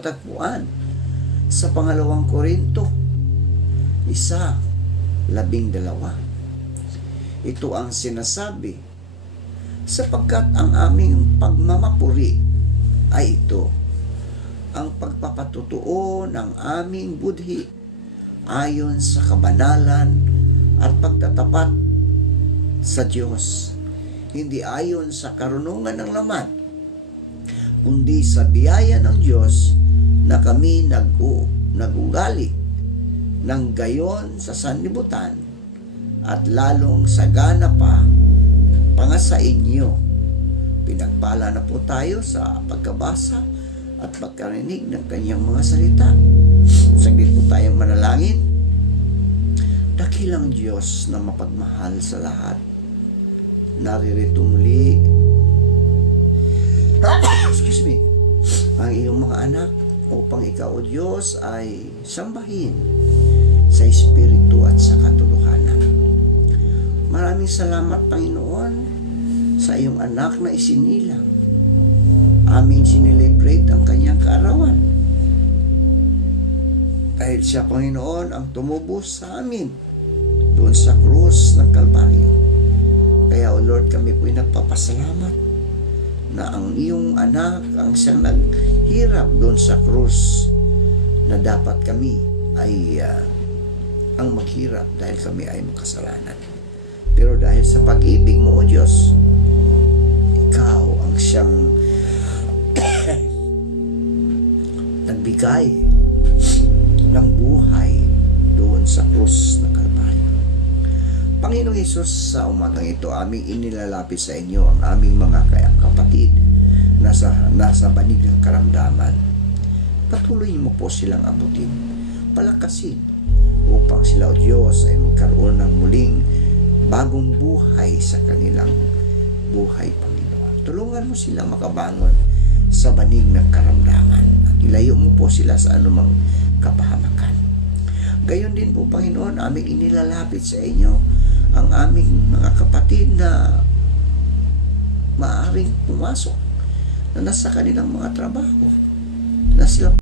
tagpuan sa pangalawang Korinto 1:12. Ito ang sinasabi, sapagkat ang aming pagmamapuri ay ito, ang pagpapatutuo ng aming budhi ayon sa kabanalan at pagtatapat sa Diyos, hindi ayon sa karunungan ng laman, kundi sa biyaya ng Diyos na kami nagugali ng gayon sa sanlibutan at lalong sagana pa sa inyo. Pinagpala na po tayo sa pagkabasa at pagkarinig ng kanyang mga salita. Saglit po tayong manalangin. Dakilang Diyos na mapagmahal sa lahat, naririto muli ang iyong mga anak upang ikaw, O Diyos, ay sambahin sa Espiritu at sa katotohanan. Maraming salamat, Panginoon, sa iyong anak na isinilang. Aming sinelebrate ang kanyang kaarawan. Dahil siya, Panginoon, ang tumubos sa amin doon sa krus ng Kalbaryo. Kaya, O Lord, kami po'y nagpapasalamat na ang iyong anak ang siyang naghirap doon sa krus, na dapat kami ay ang maghirap dahil kami ay makasalanan. Pero dahil sa pag-ibig mo, O Diyos, ikaw ang siyang nagbigay ng buhay doon sa krus ng Kalbaryo. Panginoong Hesus, sa umagang ito, aming inilalapit sa inyo ang aming mga kapatid na nasa banig ng karamdaman. Patuloy mo po silang abutin, palakasin, upang sila, O Diyos, ay magkaroon ng muling bagong buhay sa kanilang buhay, Panginoon. Tulungan mo silang makabangon sa banig ng karamdaman at ilayo mo po sila sa anumang kapahamakan. Gayon din po, Panginoon, aming inilalapit sa inyo ang aming mga kapatid na maaaring pumasok na nasa kanilang mga trabaho, na sila